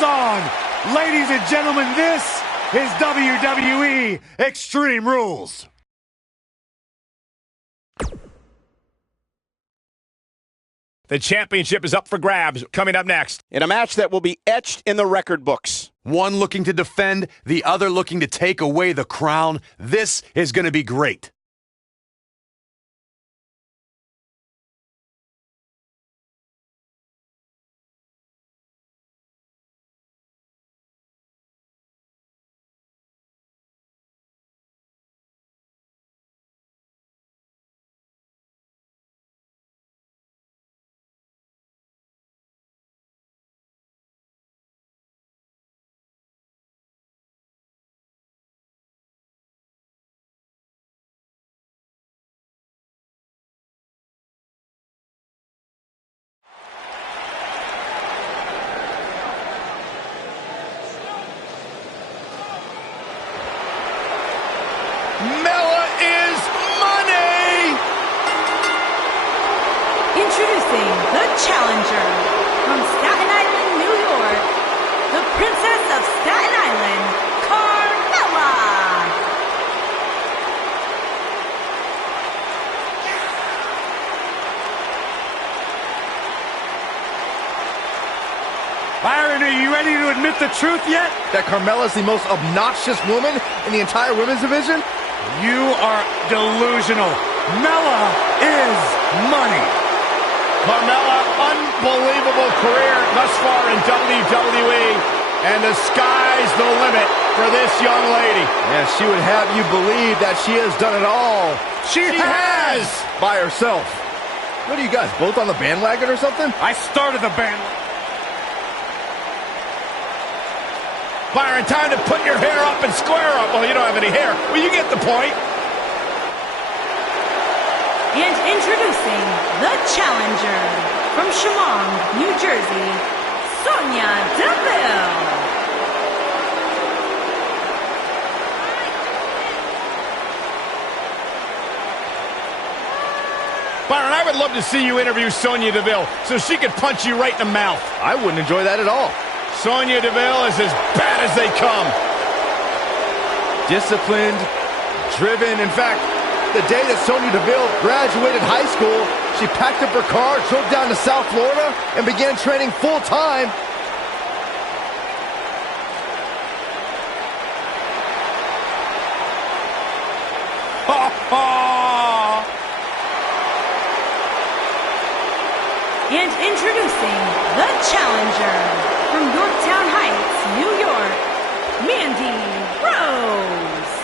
is on. Ladies and gentlemen, this is WWE Extreme Rules. The championship is up for grabs. Coming up next, in a match that will be etched in the record books. One looking to defend, the other looking to take away the crown. This is going to be great. Mella is money! Introducing the challenger from Staten Island, New York, the Princess of Staten Island, Carmella! Byron, are you ready to admit the truth yet? That Carmella's the most obnoxious woman in the entire women's division? You are delusional. Mella is money. Carmella, unbelievable career thus far in WWE, and the sky's the limit for this young lady. Yeah, she would have you believe that she has done it all. She has! By herself. What are you guys, both on the bandwagon or something? I started the bandwagon. Byron, time to put your hair up and square up. Well, you don't have any hair. Well, you get the point. And introducing the challenger from Chemung, New Jersey, Sonya Deville. Byron, I would love to see you interview Sonya Deville so she could punch you right in the mouth. I wouldn't enjoy that at all. Sonya Deville is as bad as they come. Disciplined, driven. In fact, the day that Sonya Deville graduated high school, she packed up her car, drove down to South Florida, and began training full-time. And introducing the challenger from Yorktown Heights, New York, Mandy Rose.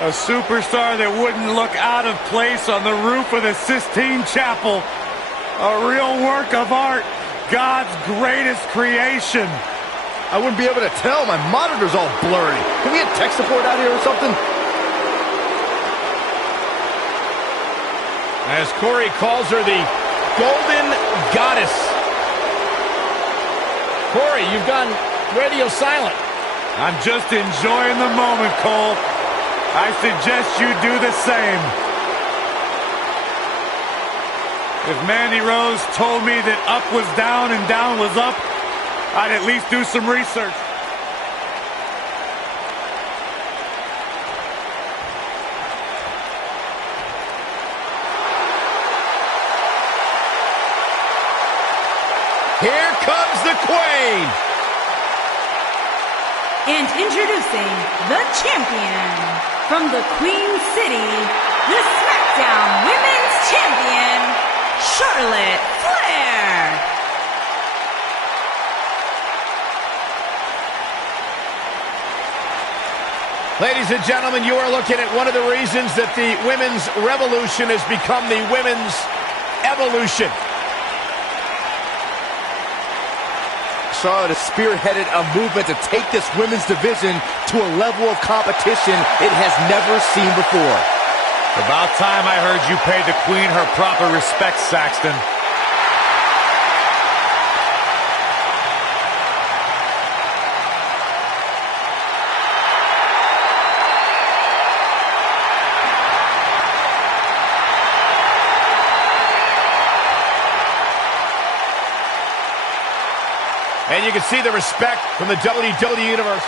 A superstar that wouldn't look out of place on the roof of the Sistine Chapel. A real work of art. God's greatest creation. I wouldn't be able to tell. My monitor's all blurry. Can we get tech support out here or something? As Corey calls her the Golden Goddess. Corey, you've gone radio silent. I'm just enjoying the moment, Cole. I suggest you do the same. If Mandy Rose told me that up was down and down was up, I'd at least do some research. Here comes the Queen. And introducing the champion from the Queen City, the SmackDown Women's Champion, Charlotte Flair. Ladies and gentlemen, you are looking at one of the reasons that the women's revolution has become the women's evolution. Charlotte has spearheaded a movement to take this women's division to a level of competition it has never seen before. About time I heard you paid the Queen her proper respect, Saxton. And you can see the respect from the WWE Universe.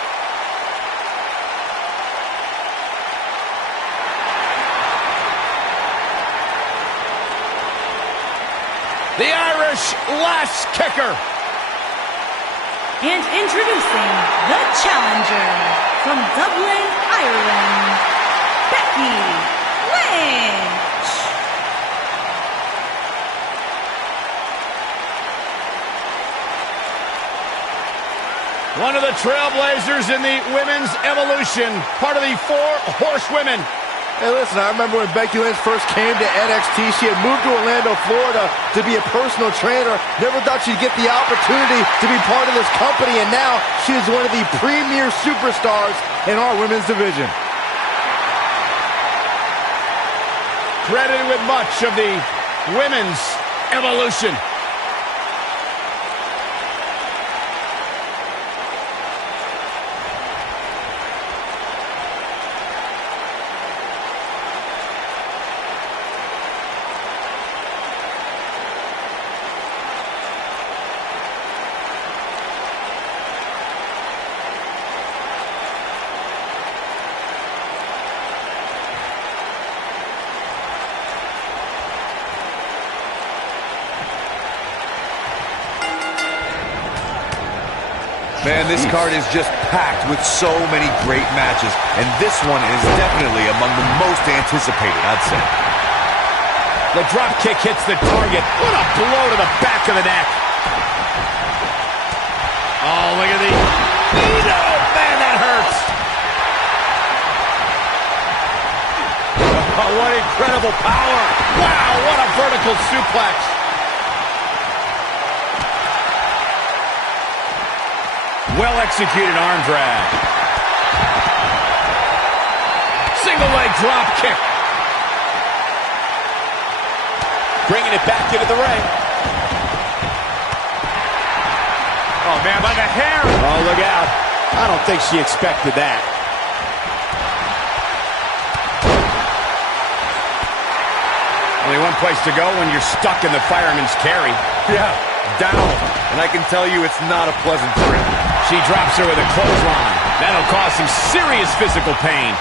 The Irish Lash Kicker. And introducing the challenger from Dublin, Ireland, Becky Lynch. One of the trailblazers in the women's evolution, part of the 4 Horsewomen. Hey, listen, I remember when Becky Lynch first came to NXT, she had moved to Orlando, Florida to be a personal trainer. Never thought she'd get the opportunity to be part of this company, and now she is one of the premier superstars in our women's division. Credited with much of the women's evolution. Man, this card is just packed with so many great matches, and this one is definitely among the most anticipated, I'd say. The drop kick hits the target. What a blow to the back of the neck. Oh, look at the... No, man, that hurts. Oh, what incredible power. Wow, what a vertical suplex. Well-executed arm drag. Single leg drop kick. Bringing it back into the ring. Oh, man, by the hair. Oh, look out. I don't think she expected that. Only one place to go when you're stuck in the fireman's carry. Yeah, down. And I can tell you it's not a pleasant trip. She drops her with a clothesline. That'll cause some serious physical pain.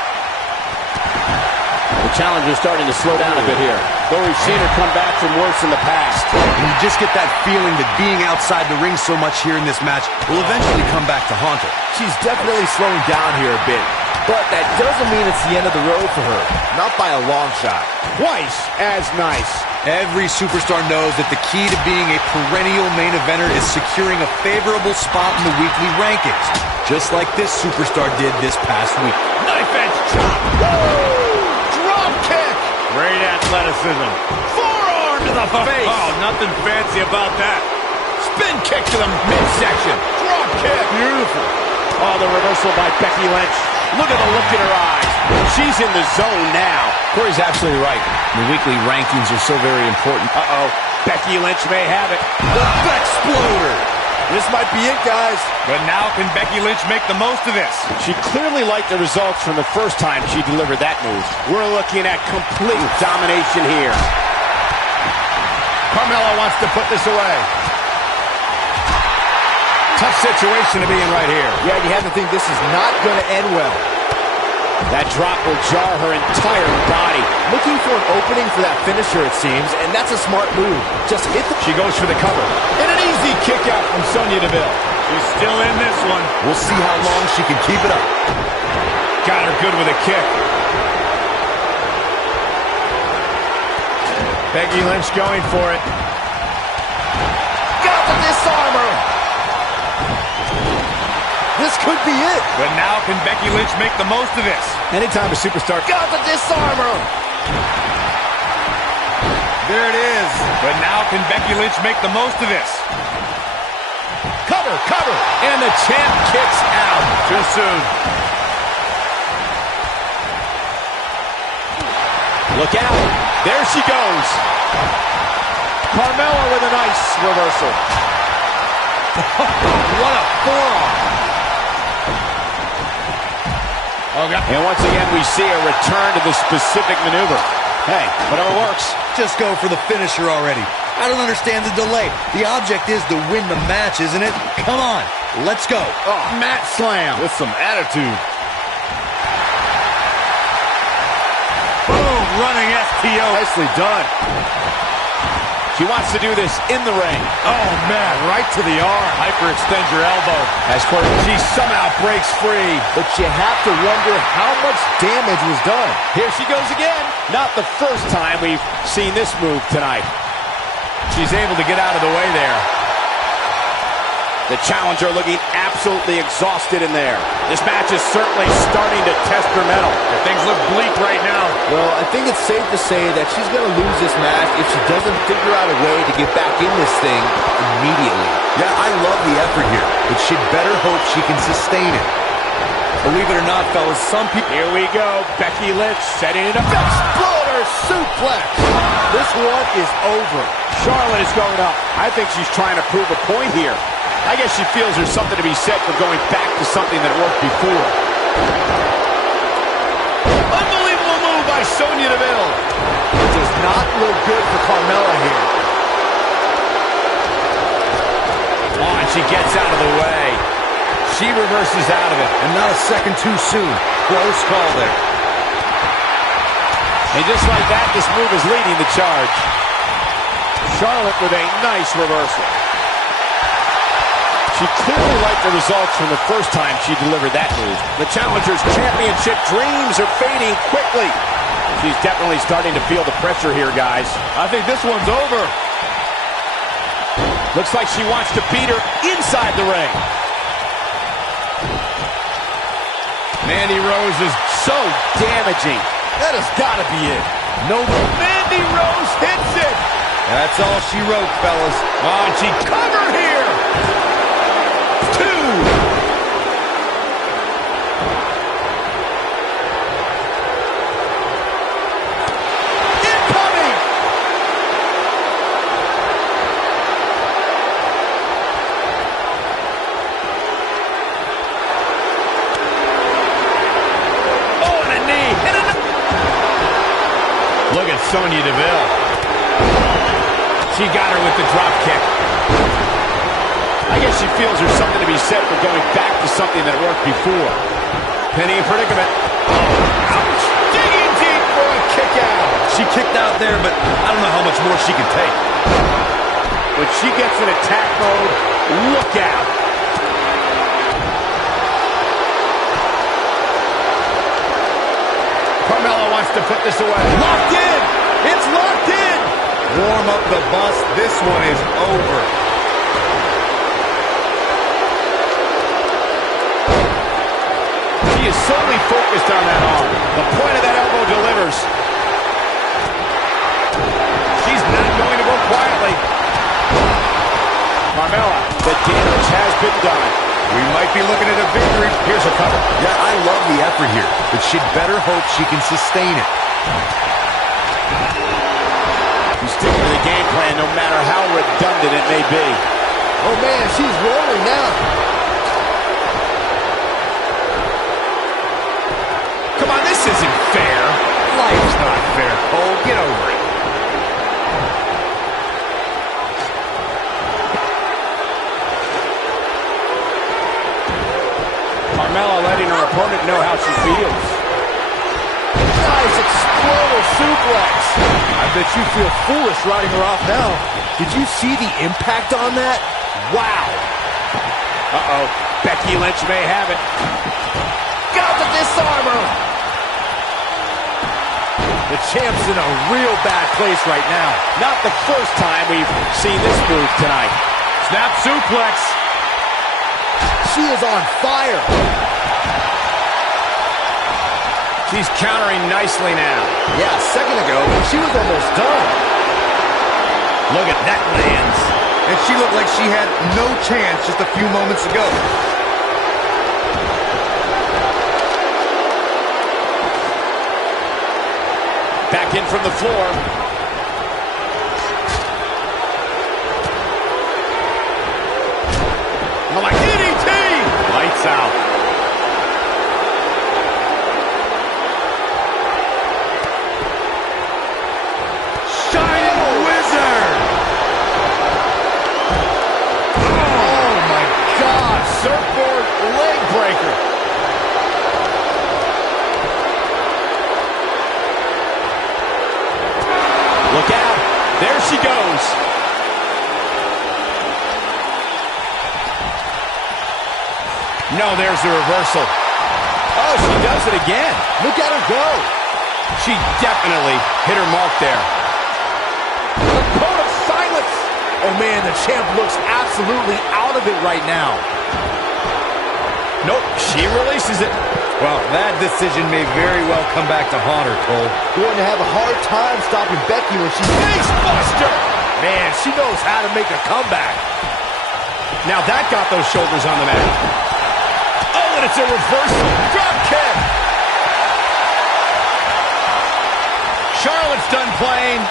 The challenger's starting to slow down a bit here, though we've seen her come back from worse in the past. And you just get that feeling that being outside the ring so much here in this match will eventually come back to haunt her. She's definitely slowing down here a bit, but that doesn't mean it's the end of the road for her. Not by a long shot. Twice as nice. Every superstar knows that the key to being a perennial main eventer is securing a favorable spot in the weekly rankings, just like this superstar did this past week. Knife edge chop. Woo! Drop kick. Great athleticism. Forearm to the face. Oh, nothing fancy about that. Spin kick to the midsection. Drop kick. Beautiful. Oh, the reversal by Becky Lynch. Look at the look in her eyes. She's in the zone now. Corey's absolutely right. The weekly rankings are so very important. Uh-oh. Becky Lynch may have it. The Bexploder. This might be it, guys. But now can Becky Lynch make the most of this? She clearly liked the results from the first time she delivered that move. We're looking at complete domination here. Carmella wants to put this away. Tough situation to be in right here. Yeah, you have to think this is not going to end well. That drop will jar her entire body. Looking for an opening for that finisher, it seems, and that's a smart move. Just hit the... She goes for the cover. And an easy kick out from Sonya Deville. She's still in this one. We'll see how long she can keep it up. Got her good with a kick. Becky Lynch going for it. Got the disarmer. This could be it. But now can Becky Lynch make the most of this? Anytime a superstar... Got the disarmer. There it is. But now can Becky Lynch make the most of this? Cover, cover. And the champ kicks out. Too soon. Look out. There she goes. Carmella with a nice reversal. What a forearm. Oh, God. And once again, we see a return to the specific maneuver. Hey, whatever works. Just go for the finisher already. I don't understand the delay. The object is to win the match, isn't it? Come on, let's go. Oh, mat slam with some attitude. Boom, running STO. Nicely done. She wants to do this in the ring. Oh, man, right to the arm. Hyperextend your elbow. As Corey, she somehow breaks free. But you have to wonder how much damage was done. Here she goes again. Not the first time we've seen this move tonight. She's able to get out of the way there. The challenger looking absolutely exhausted in there. This match is certainly starting to test her mettle. Things look bleak right now. Well, I think it's safe to say that she's going to lose this match if she doesn't figure out a way to get back in this thing immediately. Yeah, I love the effort here, but she'd better hope she can sustain it. Believe it or not, fellas, some people... Here we go. Becky Lynch setting it up. Exploder suplex. This one is over. Charlotte is going up. I think she's trying to prove a point here. I guess she feels there's something to be said for going back to something that worked before. Unbelievable move by Sonya Deville. It does not look good for Carmella here. Oh, and she gets out of the way. She reverses out of it. And not a second too soon. Close call there. And just like that, this move is leading the charge. Charlotte with a nice reversal. She clearly liked the results from the first time she delivered that move. The challenger's championship dreams are fading quickly. She's definitely starting to feel the pressure here, guys. I think this one's over. Looks like she wants to beat her inside the ring. Mandy Rose is So damaging. That has got to be it. No, Mandy Rose hits it. That's all she wrote, fellas. Oh, and she cover here. 2. Incoming. Oh, and a knee. And a... Look at Sonya Deville. She got her with the drop kick. I guess she feels there's something to be said for going back to something that worked before. Penny in predicament. Oh, ouch! Digging deep for a kick out. She kicked out there, but I don't know how much more she can take. When she gets in attack mode, look out. Carmella wants to put this away. Locked in! It's locked in! Warm up the bus. This one is over. She is solely focused on that arm. The point of that elbow delivers. She's not going to go quietly. Carmella, the damage has been done. We might be looking at a victory. Here's a cover. Yeah, I love the effort here, but she'd better hope she can sustain it. She's sticking to the game plan no matter how redundant it may be. Oh, man, she's rolling now. Come on, this isn't fair. Life's not fair, Cole. Get over it. Carmella letting her opponent know how she feels. Nice exploder suplex. I bet you feel foolish riding her off now. Did you see the impact on that? Wow. Uh-oh. Becky Lynch may have it. Got the disarmer. The champ's in a real bad place right now. Not the first time we've seen this move tonight. snap suplex. She is on fire. She's countering nicely now. Yeah, a second ago, she was almost done. Look at that lands. And she looked like she had no chance just a few moments ago. Back in from the floor. Oh my DDT! Lights out. There she goes. No, there's the reversal. Oh, she does it again. Look at her go. She definitely hit her mark there. The code of silence. Oh, man, the champ looks absolutely out of it right now. Nope, she releases it. Well, that decision may very well come back to haunt her, Cole. Going to have a hard time stopping Becky when she's face buster. Man, she knows how to make a comeback. Now that got those shoulders on the mat. Oh, and it's a reversal. Drop kick. Charlotte's done playing.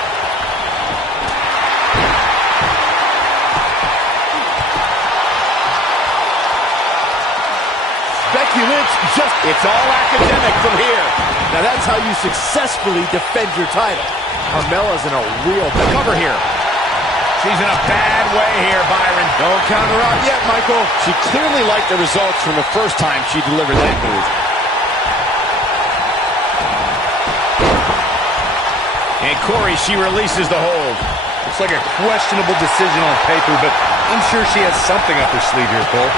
Becky Lynch just... It's all academic from here. Now that's how you successfully defend your title. Carmella's in a real... The cover here. She's in a bad way here, Byron. Don't count her out yet, Michael. She clearly liked the results from the first time she delivered that move. And Corey, she releases the hold. Looks like a questionable decision on paper, but I'm sure she has something up her sleeve here, Cole.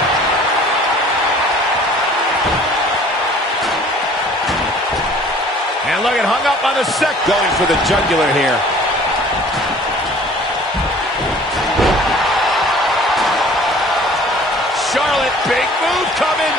And look at hung up on the sec. Going for the jugular here. Charlotte, big move coming.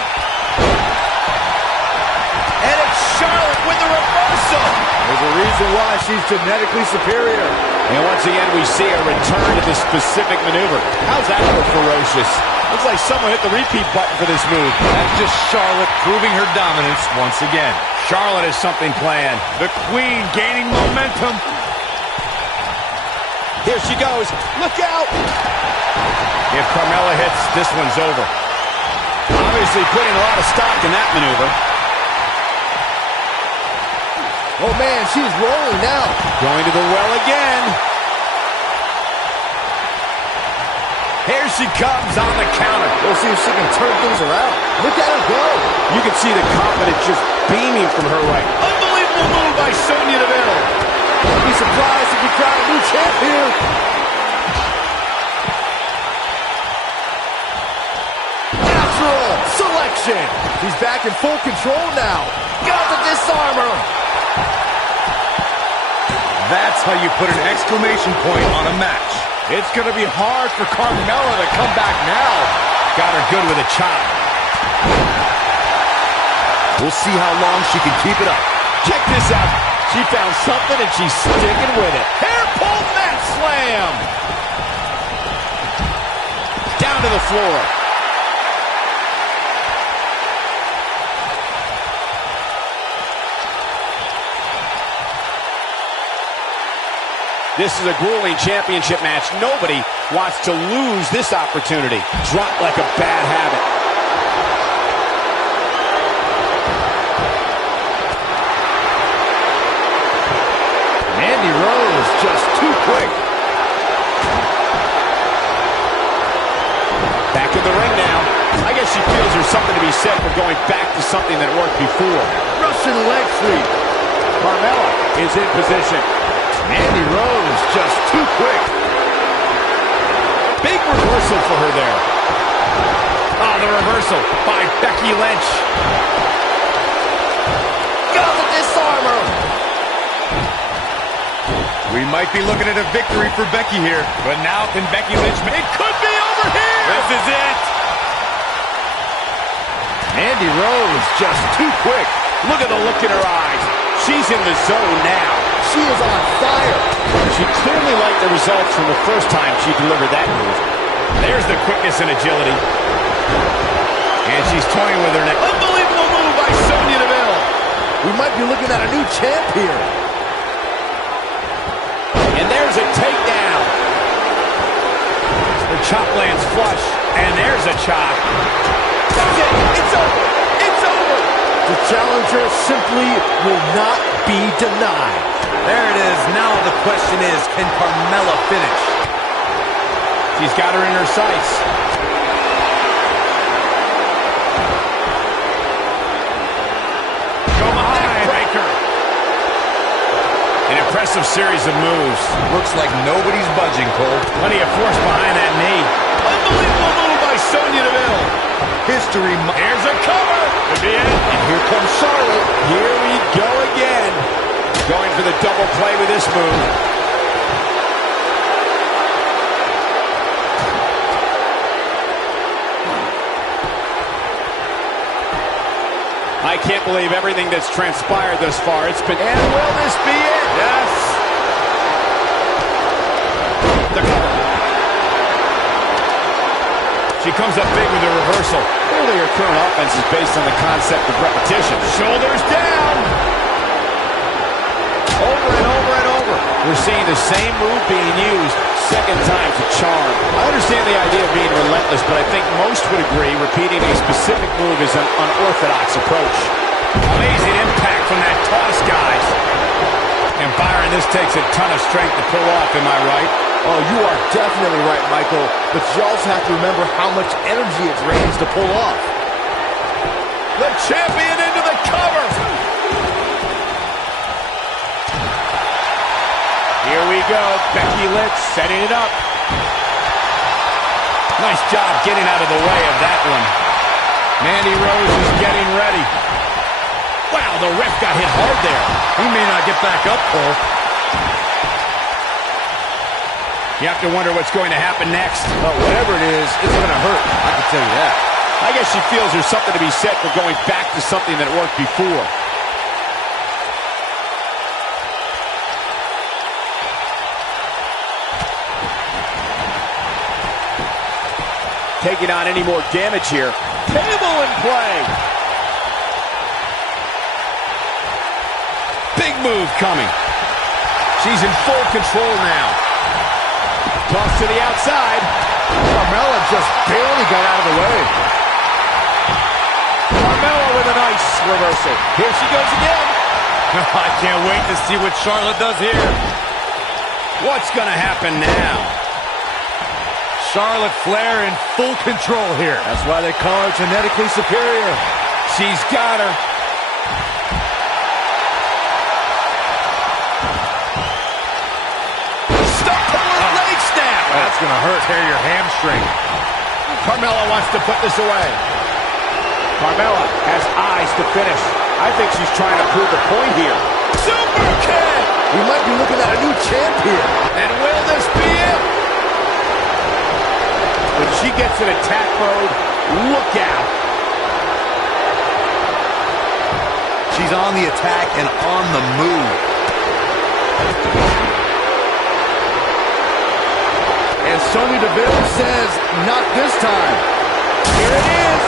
And it's Charlotte with the reversal. There's a reason why she's genetically superior. And once again, we see a return to this specific maneuver. How's that for ferocious? Looks like someone hit the repeat button for this move. That's just Charlotte proving her dominance once again. Charlotte has something planned. The Queen gaining momentum. Here she goes. Look out! If Carmella hits, this one's over. Obviously putting a lot of stock in that maneuver. Oh, man, she's rolling now. Going to the well again. Here she comes on the counter. We'll see if she can turn things around. Look at her go. You can see the confidence just beaming from her right. Unbelievable move by Sonya Deville. Don't be surprised if we crown a new champ here. Natural selection. He's back in full control now. Got the disarmer. That's how you put an exclamation point on a match. It's going to be hard for Carmella to come back now. Got her good with a chop. We'll see how long she can keep it up. Check this out. She found something and she's sticking with it. Hair pull mat slam. Down to the floor. This is a grueling championship match. Nobody wants to lose this opportunity. Dropped like a bad habit. Mandy Rose just too quick. Back in the ring now. I guess she feels there's something to be said for going back to something that worked before. Russian leg sweep. Carmella is in position. Mandy Rose just too quick. Big reversal for her there. Oh, the reversal by Becky Lynch. Got the disarmer. We might be looking at a victory for Becky here. But now can Becky Lynch make... It could be over here. This is it. Mandy Rose just too quick. Look at the look in her eyes. She's in the zone now. She is on fire. She clearly liked the results from the first time she delivered that move. There's the quickness and agility. And she's toying with her neck. Unbelievable move by Sonya Deville. We might be looking at a new champ here. And there's a takedown. The chop lands flush. And there's a chop. That's it. It's over. It's over. The challenger simply will not be denied. There it is. Now the question is, can Carmella finish? She's got her in her sights. Go behind. Breaker. An impressive series of moves. Looks like nobody's budging, Cole. Plenty of force behind that knee. Unbelievable move by Sonya Deville. History. Here's a cover. Could be it. And here comes Charlotte. Here we go again. Going for the double play with this move. I can't believe everything that's transpired thus far. It's been... And will this be it? Yes. The cover. She comes up big with the reversal. Clearly her current offense is based on the concept of repetition. Shoulders down. Over and over and over. We're seeing the same move being used. Second time's a charm. I understand the idea of being relentless, but I think most would agree repeating a specific move is an unorthodox approach. Amazing impact from that toss, guys. And Byron, this takes a ton of strength to pull off, am I right? Oh, you are definitely right, Michael. But you also have to remember how much energy it drains to pull off. The champion into the cover. Here we go. Becky Lynch setting it up. Nice job getting out of the way of that one. Mandy Rose is getting ready. Wow, the ref got hit hard there. He may not get back up, Cole. You have to wonder what's going to happen next. Well, whatever it is, it's going to hurt. I can tell you that. I guess she feels there's something to be said for going back to something that worked before. Taking on any more damage here. Table in play. Big move coming. She's in full control now. Toss to the outside. Carmella just barely got out of the way. Carmella with a nice reversal. Here she goes again. I can't wait to see what Charlotte does here. What's going to happen now? Charlotte Flair in full control here. That's why they call her genetically superior. She's got her. Leg snap. That's going to hurt. Tear your hamstring. Carmella wants to put this away. Carmella has eyes to finish. I think she's trying to prove a point here. Super kick! We might be looking at a new champ here. And will this be it? When she gets in attack mode, look out. She's on the attack and on the move. And Sonya Deville says, not this time. Here it is.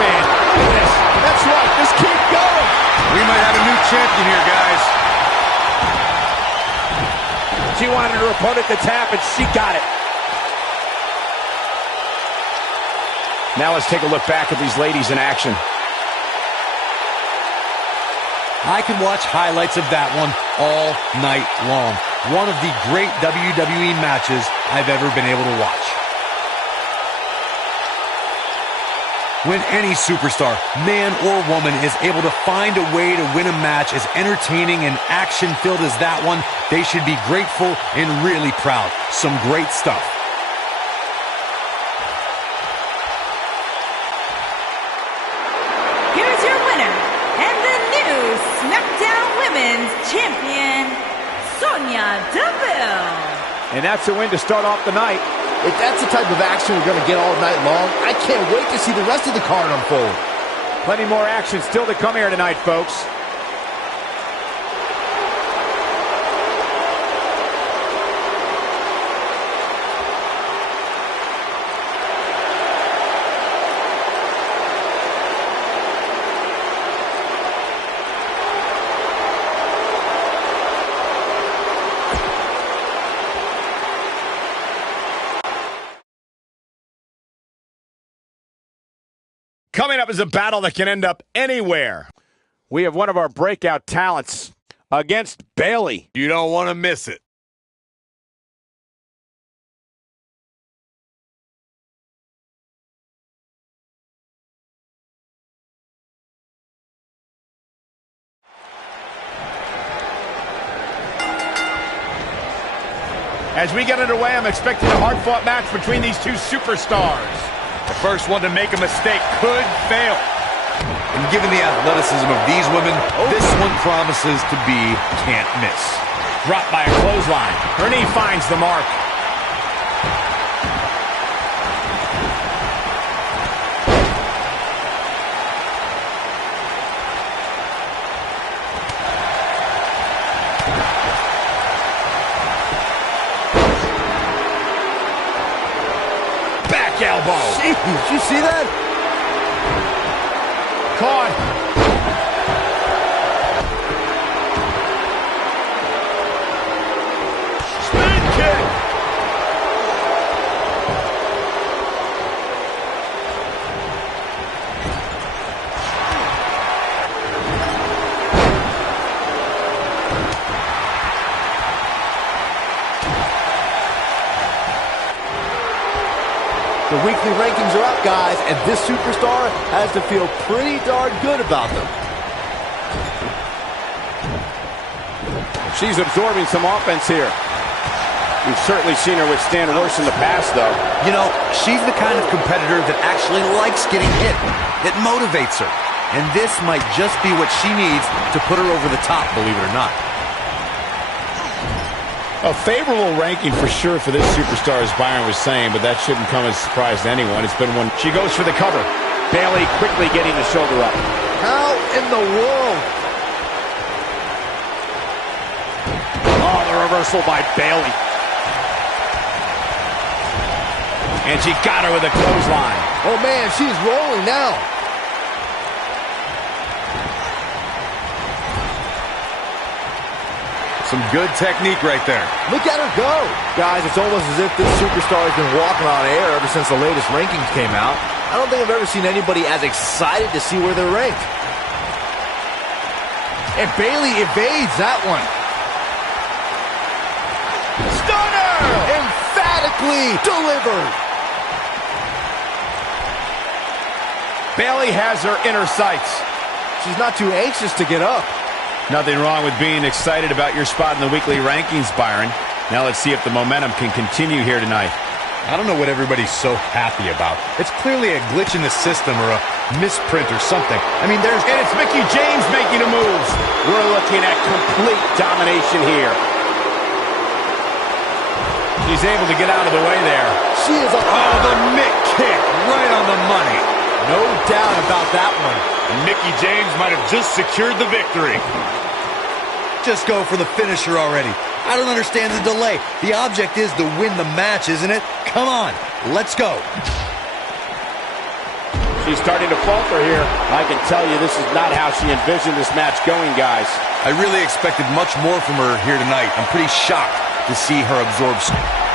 Man, goodness. That's right. Just keep going. We might have a new champion here, guys. She wanted her opponent to tap, and she got it. Now let's take a look back at these ladies in action. I can watch highlights of that one all night long. One of the great WWE matches I've ever been able to watch. When any superstar, man or woman, is able to find a way to win a match as entertaining and action-filled as that one, they should be grateful and really proud. Some great stuff. Here's your winner, and the new SmackDown Women's Champion, Sonya Deville. And that's a win to start off the night. If that's the type of action we're going to get all night long, I can't wait to see the rest of the card unfold. Plenty more action still to come here tonight, folks. Coming up is a battle that can end up anywhere. We have one of our breakout talents against Bayley. You don't want to miss it. As we get underway, I'm expecting a hard-fought match between these two superstars. The first one to make a mistake could fail. And given the athleticism of these women, this one promises to be can't miss. Dropped by a clothesline. Her knee finds the mark. Back elbow. Jeez, did you see that? Caught. Spin kick. The weekly rankings are up, guys, and this superstar has to feel pretty darn good about them. She's absorbing some offense here. We've certainly seen her withstand worse in the past, though. You know, she's the kind of competitor that actually likes getting hit. It motivates her. And this might just be what she needs to put her over the top, believe it or not. A favorable ranking for sure for this superstar, as Byron was saying, but that shouldn't come as a surprise to anyone. It's been one. She goes for the cover. Bayley quickly getting the shoulder up. How in the world? Oh, the reversal by Bayley. And she got her with a clothesline. Oh, man, she's rolling now. Some good technique right there. Look at her go. Guys, it's almost as if this superstar has been walking on air ever since the latest rankings came out. I don't think I've ever seen anybody as excited to see where they're ranked. And Bayley evades that one. Stunner! Emphatically delivered. Bayley has her inner sights. She's not too anxious to get up. Nothing wrong with being excited about your spot in the weekly rankings, Byron. Now let's see if the momentum can continue here tonight. I don't know what everybody's so happy about. It's clearly a glitch in the system or a misprint or something. I mean, there's... And it's Mickie James making the moves. We're looking at complete domination here. She's able to get out of the way there. She is a... Oh, the Mick kick right on the money. No doubt about that one. Mickie James might have just secured the victory. Just go for the finisher already. I don't understand the delay. The object is to win the match, isn't it? Come on, let's go. She's starting to falter here. I can tell you this is not how she envisioned this match going, guys. I really expected much more from her here tonight. I'm pretty shocked to see her absorb.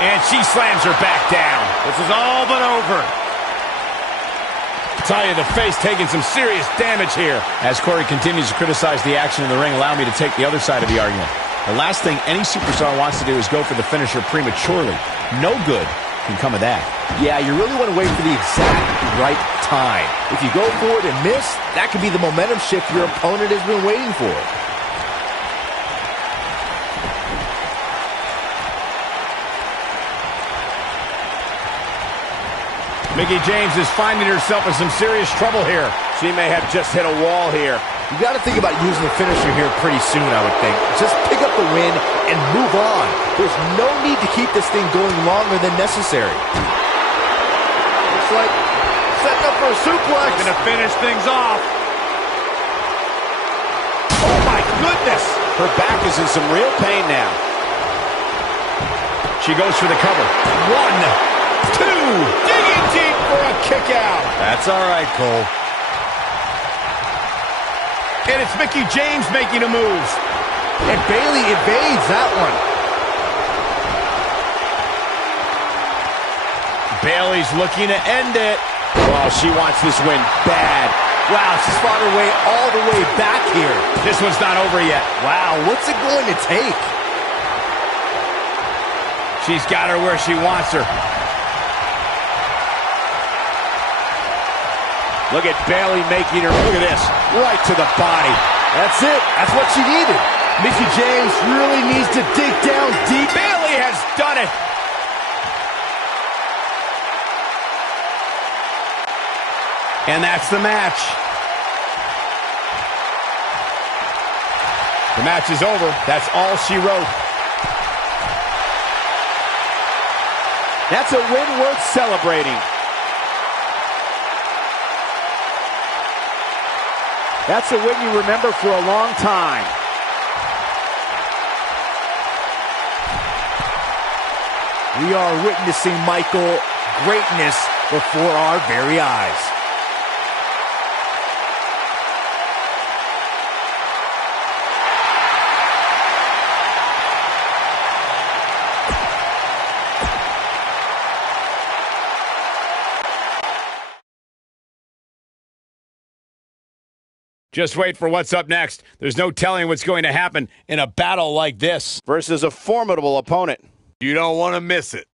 And she slams her back down. This is all but over. Tell you, the face taking some serious damage here. As Corey continues to criticize the action in the ring, allow me to take the other side of the argument. The last thing any superstar wants to do is go for the finisher prematurely. No good can come of that. Yeah, you really want to wait for the exact right time. If you go for it and miss, that could be the momentum shift your opponent has been waiting for. Mickie James is finding herself in some serious trouble here. She may have just hit a wall here. You got to think about using the finisher here pretty soon, I would think. Just pick up the win and move on. There's no need to keep this thing going longer than necessary. Looks like setting up for a suplex. Going to finish things off. Oh, my goodness. Her back is in some real pain now. She goes for the cover. 1, 2, digging deep for a kick out. That's all right, Cole. And it's Mickie James making a move. And Bayley evades that one. Bayley's looking to end it. Well, she wants this win bad. Wow, she's fought her way all the way back here. This one's not over yet. Wow, what's it going to take? She's got her where she wants her. Look at Bayley making her, look at this, right to the body. That's it. That's what she needed. Mickie James really needs to dig down deep. Bayley has done it. And that's the match. The match is over. That's all she wrote. That's a win worth celebrating. That's a win you remember for a long time. We are witnessing, Michael, greatness before our very eyes. Just wait for what's up next. There's no telling what's going to happen in a battle like this. Versus a formidable opponent. You don't want to miss it.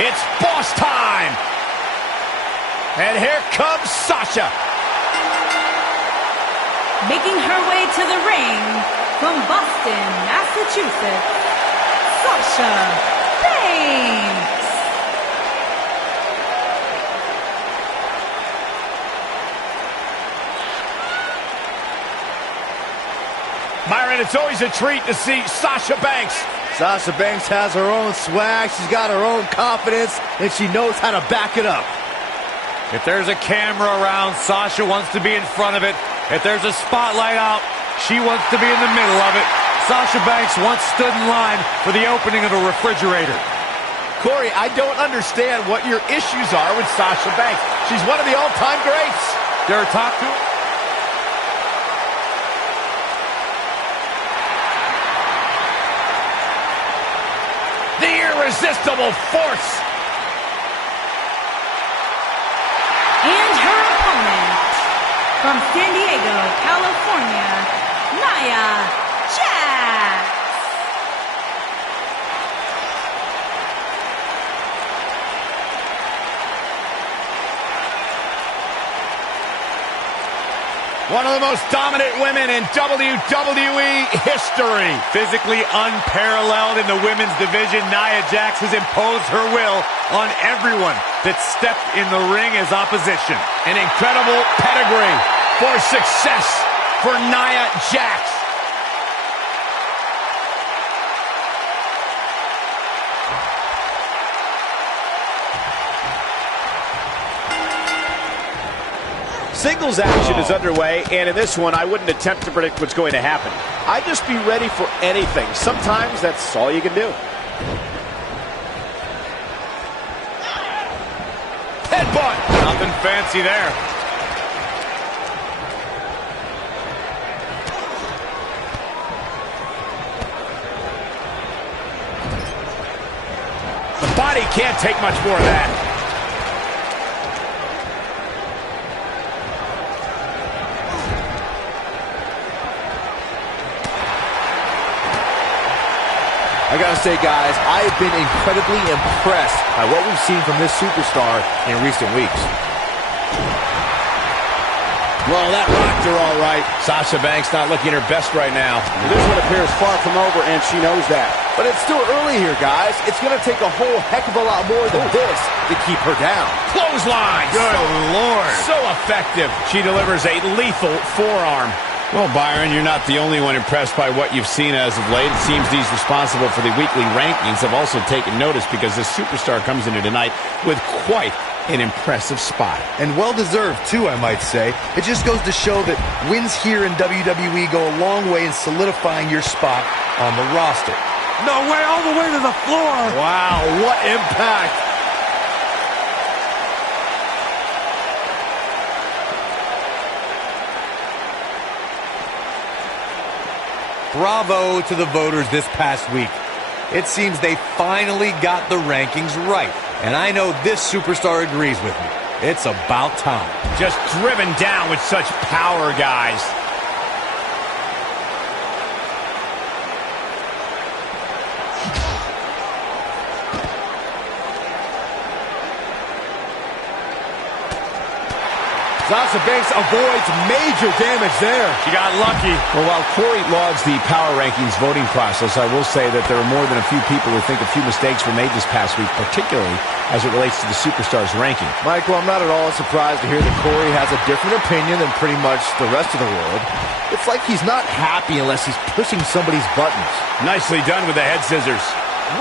It's boss time! And here comes Sasha! Making her way to the ring from Boston, Massachusetts, Sasha Banks! Byron, it's always a treat to see Sasha Banks. Sasha Banks has her own swag, she's got her own confidence, and she knows how to back it up. If there's a camera around, Sasha wants to be in front of it. If there's a spotlight out, she wants to be in the middle of it. Sasha Banks once stood in line for the opening of a refrigerator. Corey, I don't understand what your issues are with Sasha Banks. She's one of the all-time greats. Dare I talk to her? The irresistible force. And her opponent, from San Diego, California, Nia Jax. One of the most dominant women in WWE history. Physically unparalleled in the women's division, Nia Jax has imposed her will on everyone that stepped in the ring as opposition. An incredible pedigree for success for Nia Jax. Singles action is underway, and in this one, I wouldn't attempt to predict what's going to happen. I'd just be ready for anything. Sometimes that's all you can do. Headbutt! Nothing fancy there. The body can't take much more of that. I gotta say, guys, I have been incredibly impressed by what we've seen from this superstar in recent weeks. Well, that rocked her all right. Sasha Banks not looking her best right now. This one appears far from over, and she knows that. But it's still early here, guys. It's gonna take a whole heck of a lot more than this to keep her down. Clothesline! Good Lord. So effective. She delivers a lethal forearm. Well, Byron, you're not the only one impressed by what you've seen as of late. It seems these responsible for the weekly rankings have also taken notice because this superstar comes into tonight with quite an impressive spot. And well-deserved, too, I might say. It just goes to show that wins here in WWE go a long way in solidifying your spot on the roster. No way, all the way to the floor. Wow, what impact. Bravo to the voters this past week. It seems they finally got the rankings right. And I know this superstar agrees with me. It's about time. Just driven down with such power, guys. Sasha Banks avoids major damage there. She got lucky. Well, while Corey lauds the power rankings voting process, I will say that there are more than a few people who think a few mistakes were made this past week, particularly as it relates to the Superstars ranking. Michael, I'm not at all surprised to hear that Corey has a different opinion than pretty much the rest of the world. It's like he's not happy unless he's pushing somebody's buttons. Nicely done with the head scissors.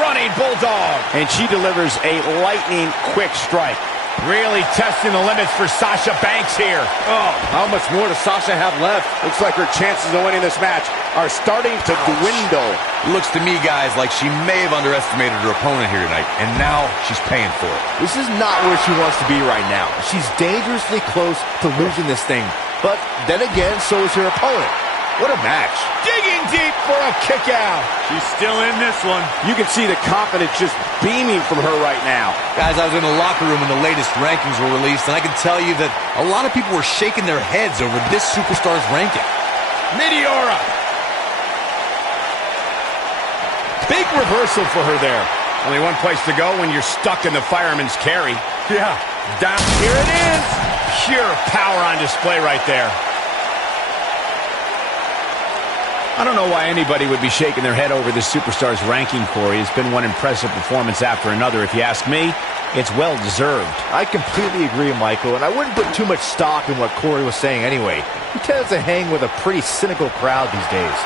Running Bulldog. And she delivers a lightning quick strike. Really testing the limits for Sasha Banks here. Oh, how much more does Sasha have left? Looks like her chances of winning this match are starting to dwindle. Looks to me, guys, like she may have underestimated her opponent here tonight, and now she's paying for it. This is not where she wants to be right now. She's dangerously close to losing this thing. But then again, so is her opponent. What a match. Digging deep for a kick out. She's still in this one. You can see the confidence just beaming from her right now. Guys, I was in the locker room when the latest rankings were released, and I can tell you that a lot of people were shaking their heads over this superstar's ranking. Meteora. Big reversal for her there. Only one place to go when you're stuck in the fireman's carry. Yeah. Down. Here it is. Pure power on display right there. I don't know why anybody would be shaking their head over this Superstars ranking, Corey. It's been one impressive performance after another. If you ask me, it's well-deserved. I completely agree, Michael, and I wouldn't put too much stock in what Corey was saying anyway. He tends to hang with a pretty cynical crowd these days.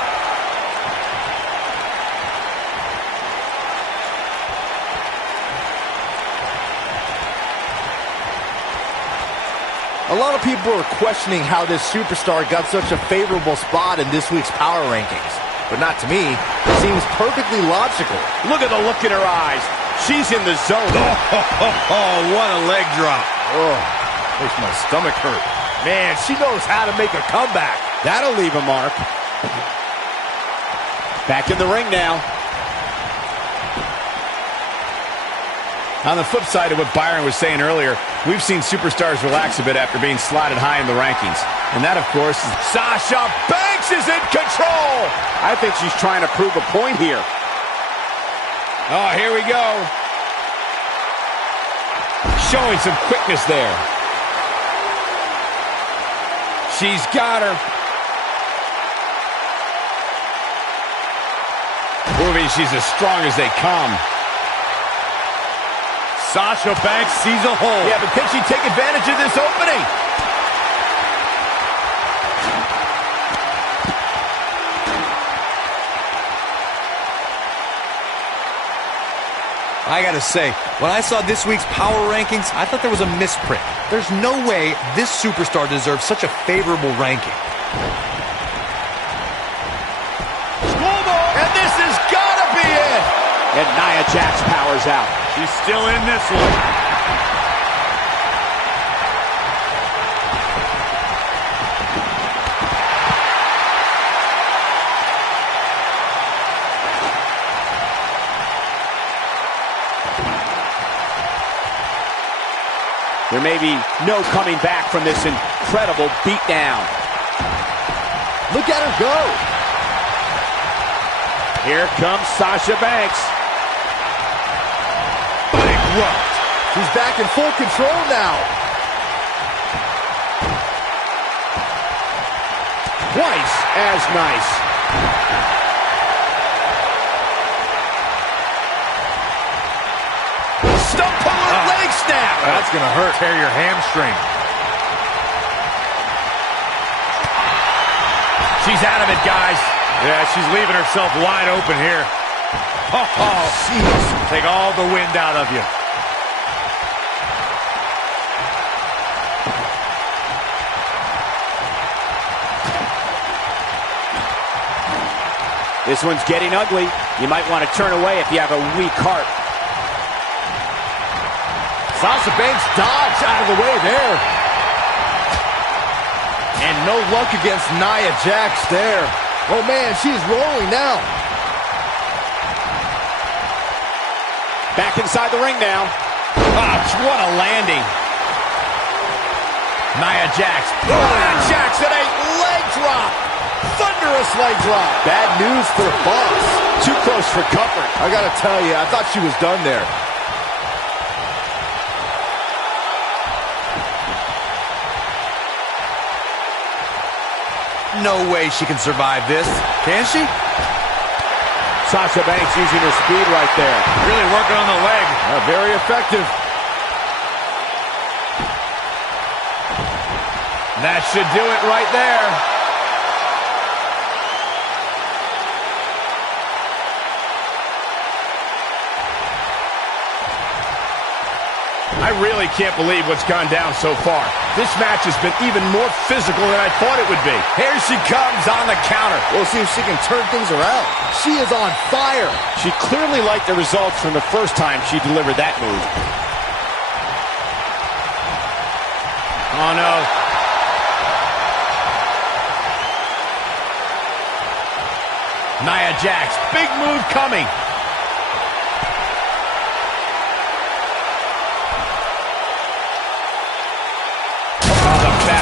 A lot of people are questioning how this superstar got such a favorable spot in this week's power rankings. But not to me. It seems perfectly logical. Look at the look in her eyes. She's in the zone. Oh, what a leg drop. Oh, makes my stomach hurt. Man, she knows how to make a comeback. That'll leave a mark. Back in the ring now. On the flip side of what Byron was saying earlier, we've seen superstars relax a bit after being slotted high in the rankings. And that, of course, is Sasha Banks is in control. I think she's trying to prove a point here. Oh, here we go. Showing some quickness there. She's got her. Proving she's as strong as they come. Sasha Banks sees a hole. Yeah, but can she take advantage of this opening? I gotta say, when I saw this week's power rankings, I thought there was a misprint. There's no way this superstar deserves such a favorable ranking. And this has gotta be it! And Nia Jax powers out. She's still in this one. There may be no coming back from this incredible beatdown. Look at her go. Here comes Sasha Banks. Bankrupt. She's back in full control now. Twice as nice. Stump puller leg snap. That's going to hurt. Tear your hamstring. She's out of it, guys. Yeah, she's leaving herself wide open here. Oh, jeez. Take all the wind out of you. This one's getting ugly. You might want to turn away if you have a weak heart. Sasha Banks dodged out of the way there. And no luck against Nia Jax there. Oh man, she's rolling now. Back inside the ring now. Ouch, what a landing. Nia Jax. Nia Jax at a leg drop. Thunderous leg drop. Bad news for the boss. Too close for comfort. I gotta tell you, I thought she was done there. No way she can survive this. Can she? Sasha Banks using her speed right there. Really working on the leg. Very effective. That should do it right there. I really can't believe what's gone down so far. This match has been even more physical than I thought it would be. Here she comes on the counter. We'll see if she can turn things around. She is on fire. She clearly liked the results from the first time she delivered that move. Oh, no. Nia Jax, big move coming.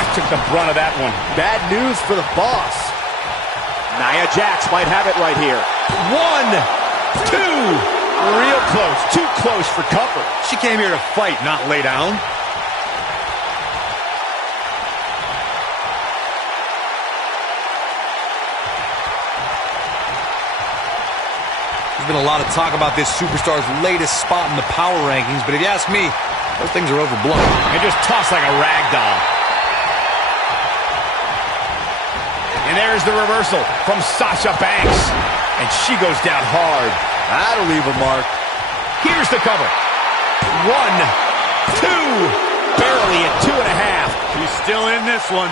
Took the brunt of that one. Bad news for the boss. Nia Jax might have it right here. 1, 2. Real close. Too close for comfort. She came here to fight, not lay down. There's been a lot of talk about this superstar's latest spot in the power rankings, but if you ask me, those things are overblown. And just tossed like a rag doll. And there's the reversal from Sasha Banks. And she goes down hard. That'll leave a mark. Here's the cover. 1, 2. Barely at 2.5. She's still in this one.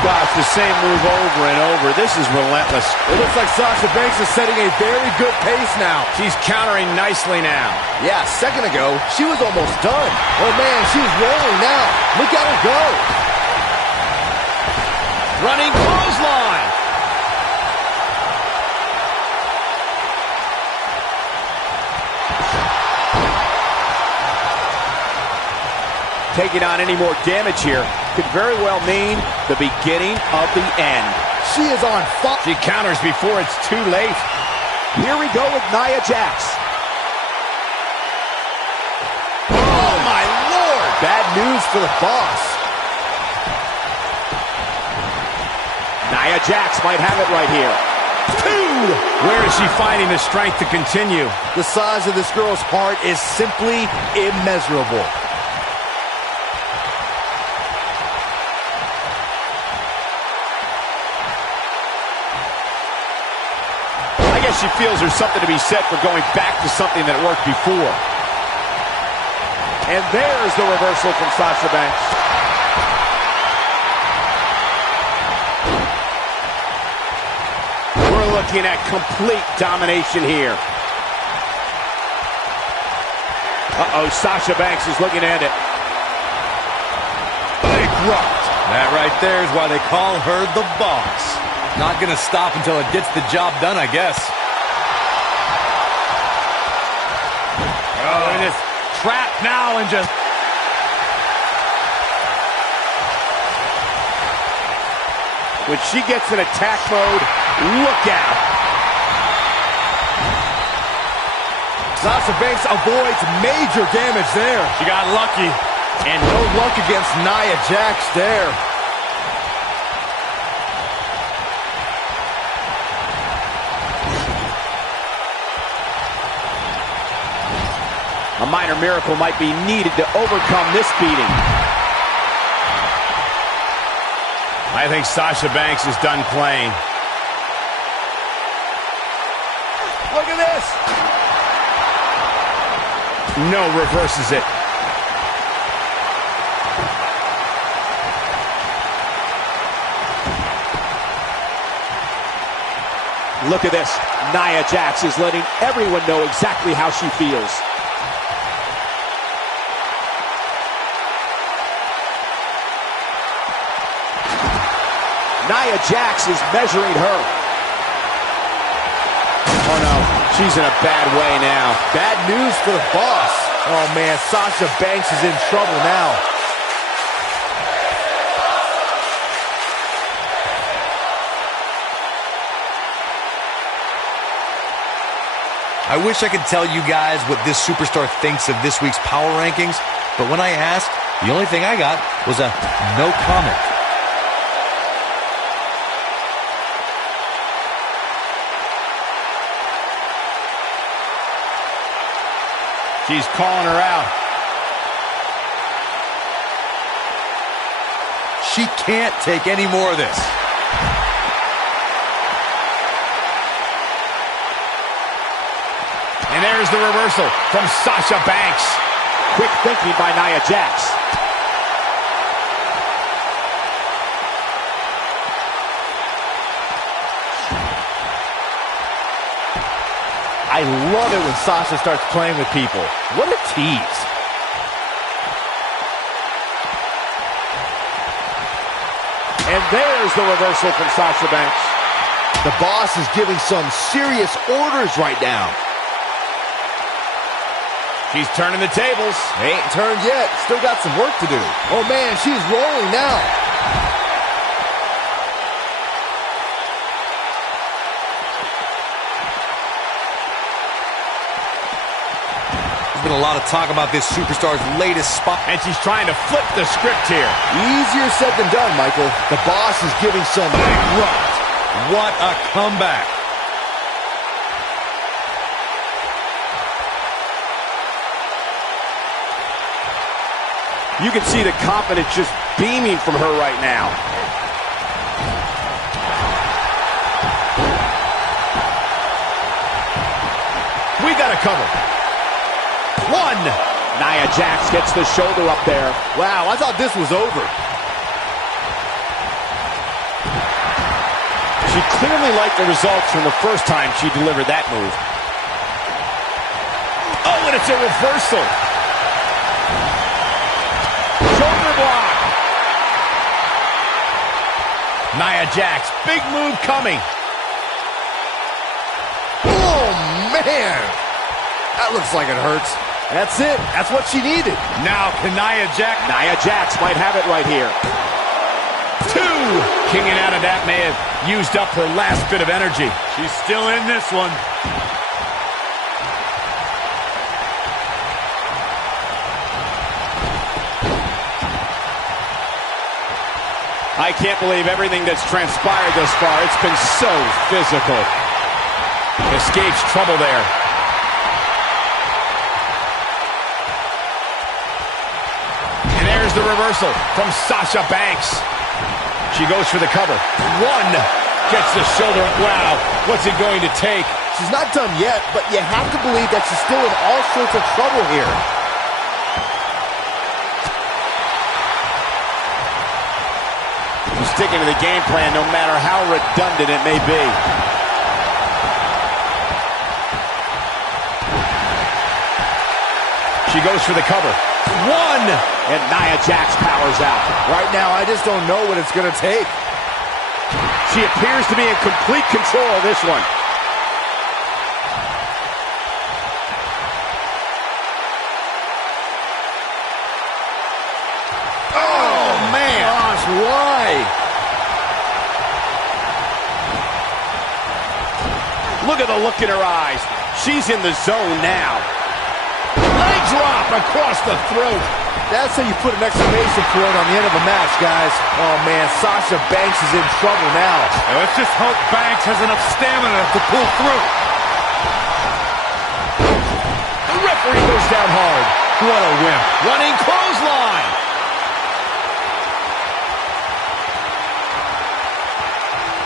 Gosh, the same move over and over. This is relentless. It looks like Sasha Banks is setting a very good pace now. She's countering nicely now. Yeah, a second ago, she was almost done. Oh man, she's rolling now. Look at her go. Running clothesline. Taking on any more damage here could very well mean the beginning of the end. She is on fire. She counters before it's too late. Here we go with Nia Jax. Oh my Lord. Bad news for the boss. Nia Jax might have it right here. 2. Where is she finding the strength to continue? The size of this girl's heart is simply immeasurable. She feels there's something to be said for going back to something that worked before. And there's the reversal from Sasha Banks. We're looking at complete domination here. Uh-oh, Sasha Banks is looking at it. Bankrupt. That right there is why they call her the boss. Not gonna stop until it gets the job done, I guess. Oh, and it's trapped now and just... When she gets in attack mode, look out. Sasha Banks avoids major damage there. She got lucky. And no luck against Nia Jax there. A minor miracle might be needed to overcome this beating. I think Sasha Banks is done playing. Look at this. No, reverses it. Look at this. Nia Jax is letting everyone know exactly how she feels. Nia Jax is measuring her. Oh no, she's in a bad way now. Bad news for the boss. Oh man, Sasha Banks is in trouble now. I wish I could tell you guys what this superstar thinks of this week's power rankings, but when I asked, the only thing I got was a no comment. She's calling her out. She can't take any more of this. And there's the reversal from Sasha Banks. Quick thinking by Nia Jax. I love it when Sasha starts playing with people. What a tease. And there's the reversal from Sasha Banks. The boss is giving some serious orders right now. She's turning the tables. They ain't turned yet. Still got some work to do. Oh man, she's rolling now. There's been a lot of talk about this superstar's latest spot. And she's trying to flip the script here. Easier said than done, Michael. The boss is giving some Right. What a comeback. You can see the confidence just beaming from her right now. We got a cover. One. Nia Jax gets the shoulder up there. Wow, I thought this was over. She clearly liked the results from the first time she delivered that move. Oh, and it's a reversal. Shoulder block. Nia Jax, big move coming. Oh, man. That looks like it hurts. That's it. That's what she needed. Now, can Nia Jax might have it right here. Two. Kicking out of that may have used up her last bit of energy. She's still in this one. I can't believe everything that's transpired thus far. It's been so physical. Escapes trouble there. And there's the reversal from Sasha Banks. She goes for the cover. One. Gets the shoulder. Wow. What's it going to take? She's not done yet, but you have to believe that she's still in all sorts of trouble here. She's sticking to the game plan no matter how redundant it may be. She goes for the cover. One. And Nia Jax powers out. Right now, I just don't know what it's going to take. She appears to be in complete control of this one. Oh, man. Gosh, why? Look at the look in her eyes. She's in the zone now. Leg drop across the throat. That's how you put an exclamation point on the end of a match, guys. Oh, man, Sasha Banks is in trouble now. Now, let's just hope Banks has enough stamina to pull through. The referee goes down hard. What a wimp. Running clothesline.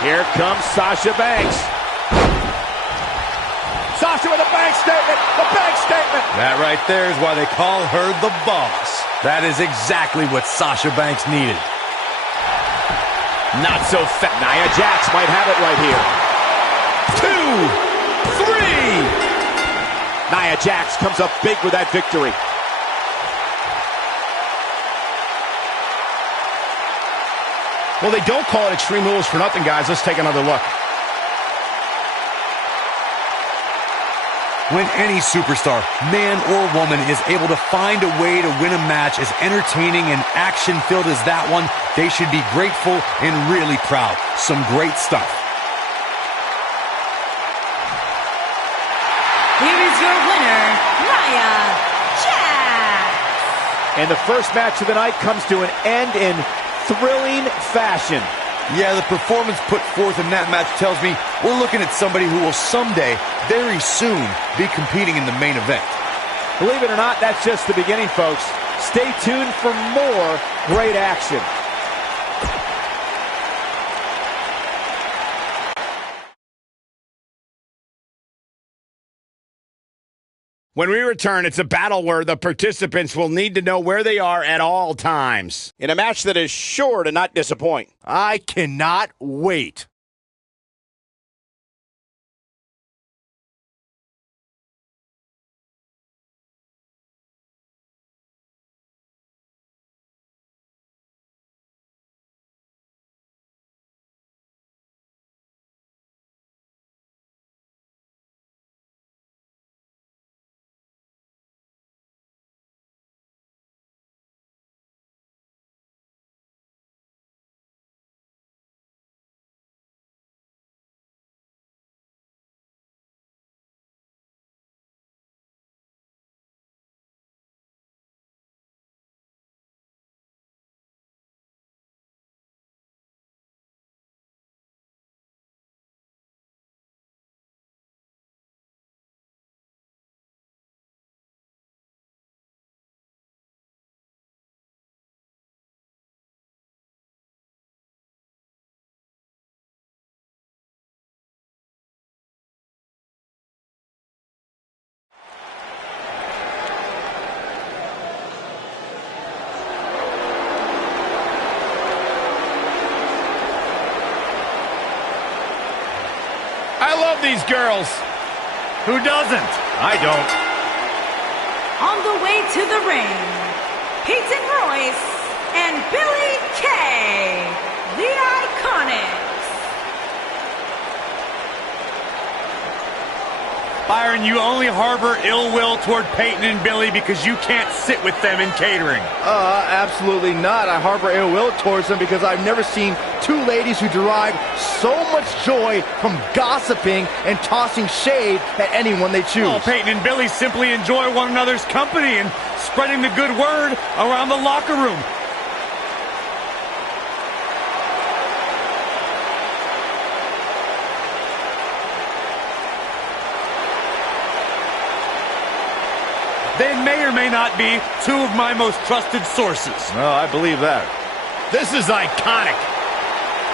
Here comes Sasha Banks. Sasha with a bank statement. The bank statement. That right there is why they call her the boss. That is exactly what Sasha Banks needed. Not so fast. Nia Jax might have it right here. 2, 3. Nia Jax comes up big with that victory. Well, they don't call it Extreme Rules for nothing, guys. Let's take another look. When any superstar, man or woman, is able to find a way to win a match as entertaining and action-filled as that one, they should be grateful and really proud. Some great stuff. Here is your winner, Nia Jax. And the first match of the night comes to an end in thrilling fashion. Yeah, the performance put forth in that match tells me we're looking at somebody who will someday, very soon, be competing in the main event. Believe it or not, that's just the beginning, folks. Stay tuned for more great action. When we return, it's a battle where the participants will need to know where they are at all times. In a match that is sure to not disappoint. I cannot wait. I love these girls. Who doesn't? I don't. On the way to the ring, Peyton Royce and Billie Kay, the Iconics. Byron, you only harbor ill will toward Peyton and Billie because you can't sit with them in catering. Absolutely not. I harbor ill will towards them because I've never seen two ladies who derive so much joy from gossiping and tossing shade at anyone they choose. Well, Peyton and Billie simply enjoy one another's company and spreading the good word around the locker room. They may or may not be two of my most trusted sources. Oh, I believe that. This is iconic.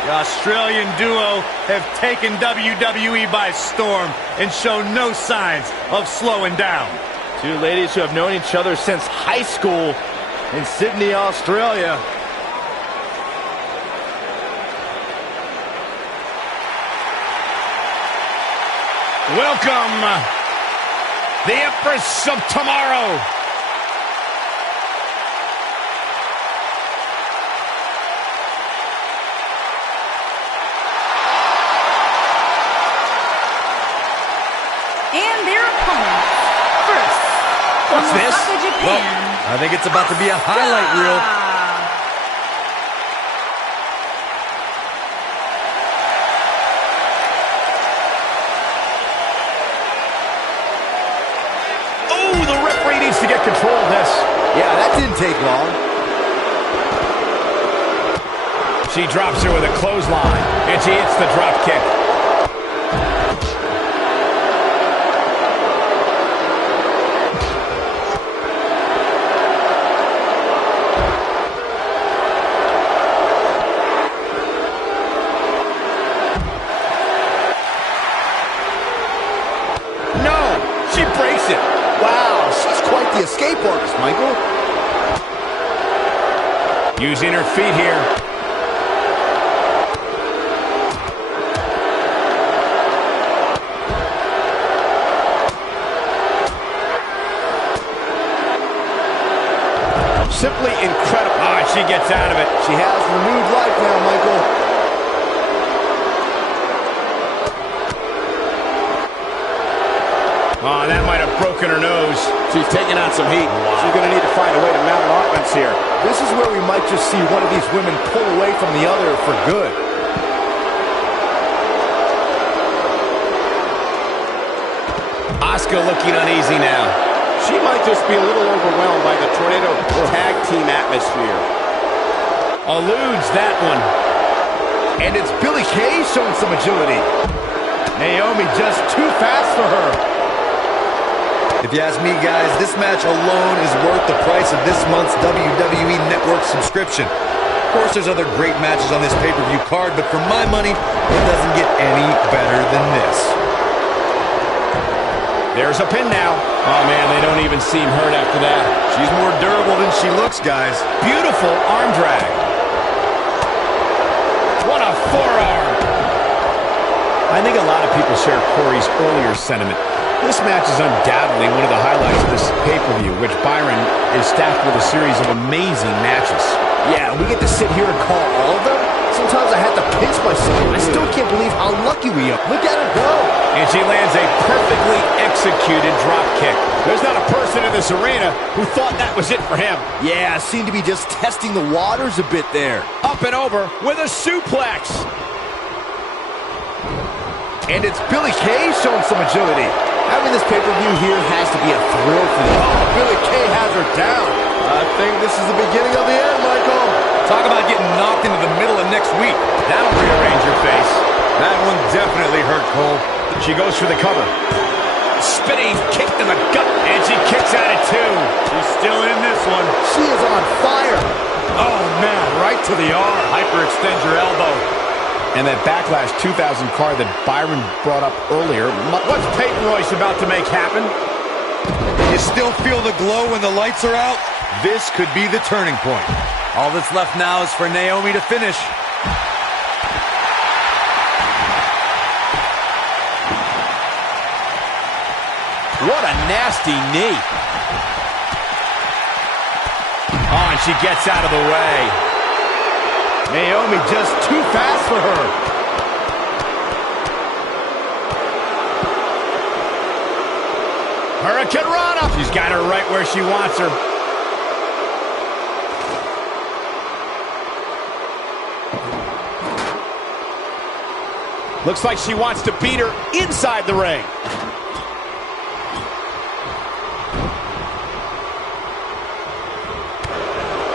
The Australian duo have taken WWE by storm and show no signs of slowing down. Two ladies who have known each other since high school in Sydney, Australia. Welcome, the Empress of Tomorrow. And their opponents. First, from What's this? Osaka, Japan. I think it's about to be a highlight reel. To get control of this. Yeah, that didn't take long. She drops her with a clothesline, and she hits the drop kick. No, she breaks it. Wow, she's quite the escape artist, Michael. Using her feet here. She's taking on some heat. She's going to need to find a way to mount an offense here. This is where we might just see one of these women pull away from the other for good. Asuka looking uneasy now. She might just be a little overwhelmed by the Tornado tag team atmosphere. Eludes that one. And it's Billie Kay showing some agility. Naomi just too fast for her. If you ask me, guys, this match alone is worth the price of this month's WWE Network subscription. Of course, there's other great matches on this pay-per-view card, but for my money, it doesn't get any better than this. There's a pin now. Oh, man, they don't even seem hurt after that. She's more durable than she looks, guys. Beautiful arm drag. What a forearm. I think a lot of people share Corey's earlier sentiment. This match is undoubtedly one of the highlights of this pay-per-view, which Byron is stacked with a series of amazing matches. Yeah, we get to sit here and call all of them. Sometimes I have to pinch myself. I still can't believe how lucky we are. Look at her go. And she lands a perfectly executed drop kick. There's not a person in this arena who thought that was it for him. Yeah, seemed to be just testing the waters a bit there. Up and over with a suplex. And it's Billie Kay showing some agility. Having this pay-per-view here has to be a thrill for them. Oh, Billie Kay has her down. I think this is the beginning of the end, Michael. Talk about getting knocked into the middle of next week. That'll rearrange your face. That one definitely hurt, Cole. She goes for the cover. Spinning kick to the gut, and she kicks out at two. She's still in this one. She is on fire. Oh, man, right to the arm. Hyperextend your elbow. And that Backlash 2000 card that Byron brought up earlier. What's Peyton Royce about to make happen? You still feel the glow when the lights are out? This could be the turning point. All that's left now is for Naomi to finish. What a nasty knee. Oh, and she gets out of the way. Naomi just too fast for her. Hurricane Rana. She's got her right where she wants her. Looks like she wants to beat her inside the ring.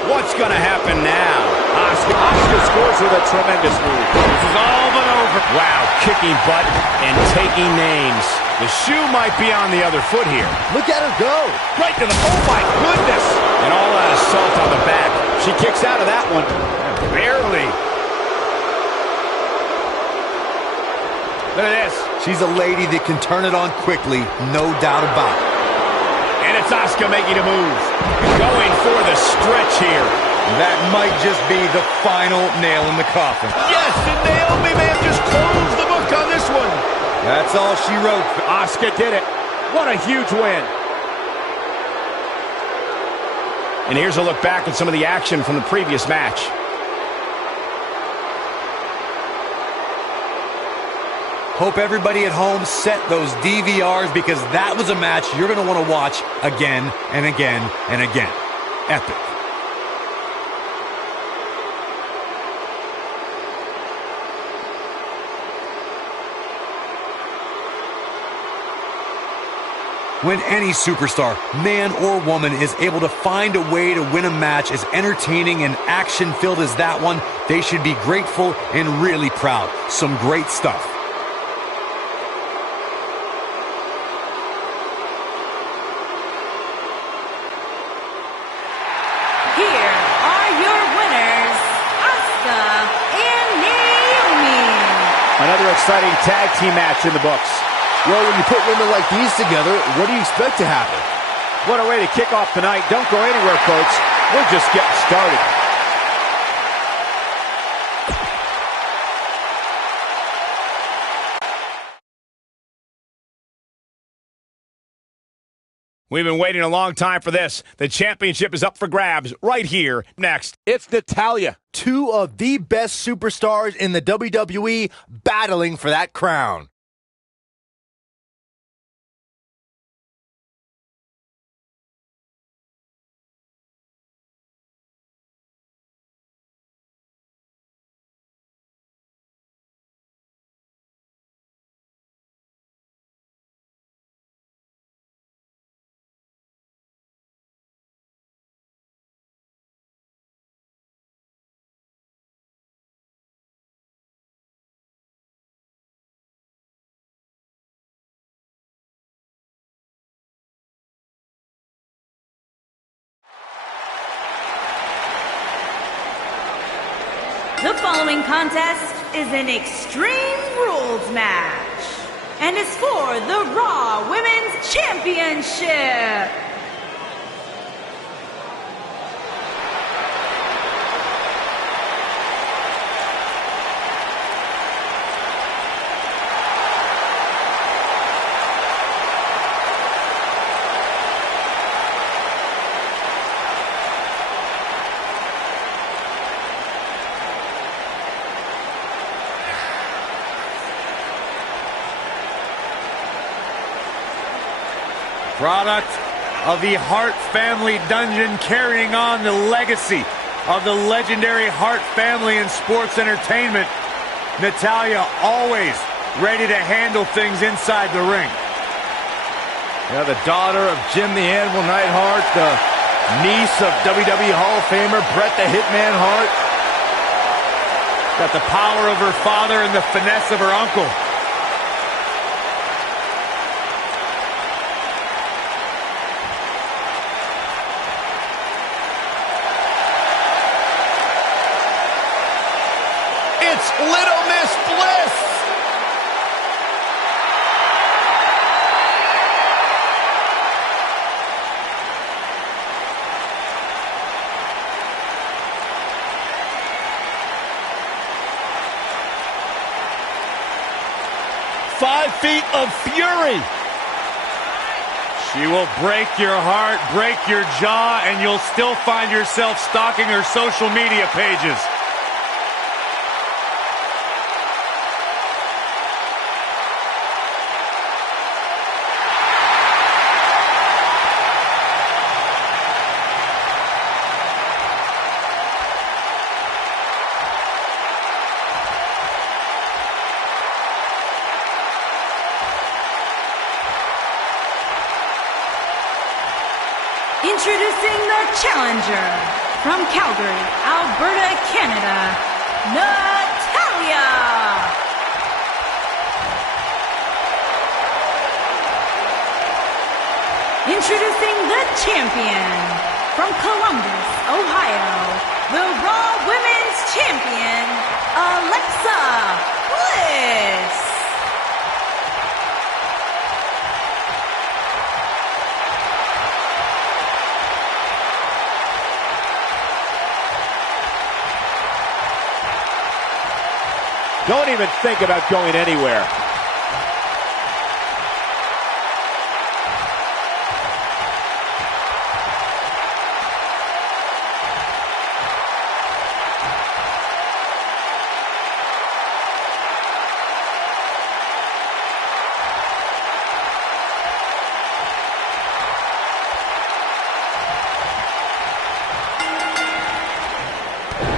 What's going to happen now? Asuka scores with a tremendous move. This is all but over. Wow, kicking butt and taking names. The shoe might be on the other foot here. Look at her go. Right to the, oh my goodness. And all that assault on the back. She kicks out of that one. Barely. Look at this. She's a lady that can turn it on quickly, no doubt about it. And it's Asuka making a move. Going for the stretch here. That might just be the final nail in the coffin. Yes, and Naomi may have just closed the book on this one. That's all she wrote. Asuka did it. What a huge win. And here's a look back at some of the action from the previous match. Hope everybody at home set those DVRs because that was a match you're going to want to watch again and again and again. Epic. When any superstar, man or woman, is able to find a way to win a match as entertaining and action-filled as that one, they should be grateful and really proud. Some great stuff. Here are your winners, Asuka and Naomi. Another exciting tag team match in the books. Well, when you put women like these together, what do you expect to happen? What a way to kick off the night. Don't go anywhere, folks. We're just getting started. We've been waiting a long time for this. The championship is up for grabs right here. Next, it's Natalya. Two of the best superstars in the WWE battling for that crown. The following contest is an Extreme Rules match and is for the Raw Women's Championship. Product of the Hart family dungeon, carrying on the legacy of the legendary Hart family in sports entertainment. Natalya always ready to handle things inside the ring. Yeah, the daughter of Jim the Anvil Neidhart, the niece of WWE Hall of Famer Bret the Hitman Hart. Got the power of her father and the finesse of her uncle. It's Little Miss Bliss! "5 feet of fury." She will break your heart, break your jaw, and you'll still find yourself stalking her social media pages. Introducing the challenger from Calgary, Alberta, Canada, Natalya. Introducing the champion from Columbus, Ohio, the Raw Women's Champion, Alexa Bliss. Don't even think about going anywhere.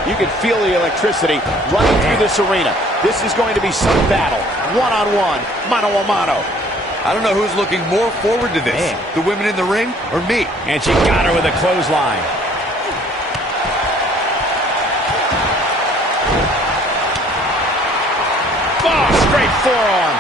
You can feel the electricity running through this arena. This is going to be some battle. One-on-one, mano-a-mano. I don't know who's looking more forward to this, the women in the ring or me. And she got her with a clothesline. Oh, straight forearm.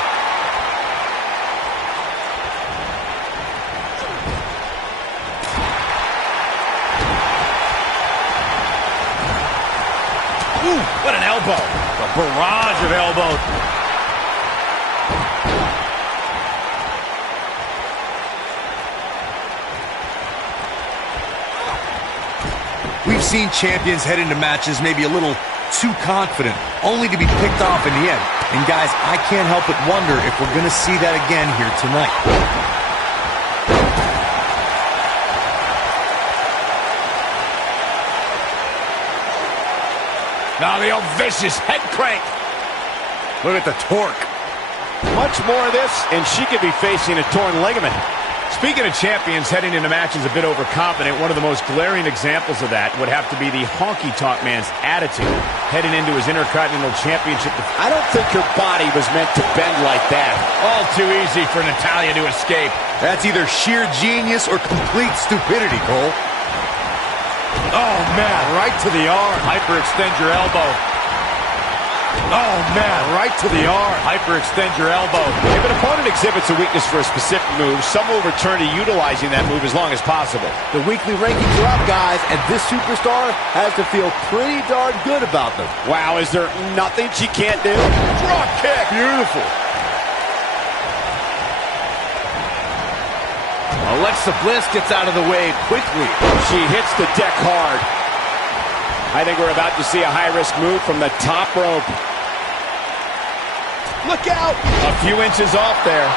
Ooh, what an elbow. A barrage of elbows. We've seen champions head into matches maybe a little too confident, only to be picked off in the end. And guys, I can't help but wonder if we're going to see that again here tonight. Now the old vicious head crank. Look at the torque. Much more of this, and she could be facing a torn ligament. Speaking of champions heading into matches a bit overconfident, one of the most glaring examples of that would have to be the honky-tonk man's attitude heading into his Intercontinental Championship. I don't think her body was meant to bend like that. All too easy for Natalya to escape. That's either sheer genius or complete stupidity, Cole. Oh, man, right to the arm. Hyperextend your elbow. Oh, man, right to the arm. Hyperextend your elbow. If an opponent exhibits a weakness for a specific move, some will return to utilizing that move as long as possible. The weekly rankings are up, guys, and this superstar has to feel pretty darn good about them. Wow, is there nothing she can't do? Drop kick. Beautiful. Alexa Bliss gets out of the way quickly. She hits the deck hard. I think we're about to see a high-risk move from the top rope. Look out! A few inches off there.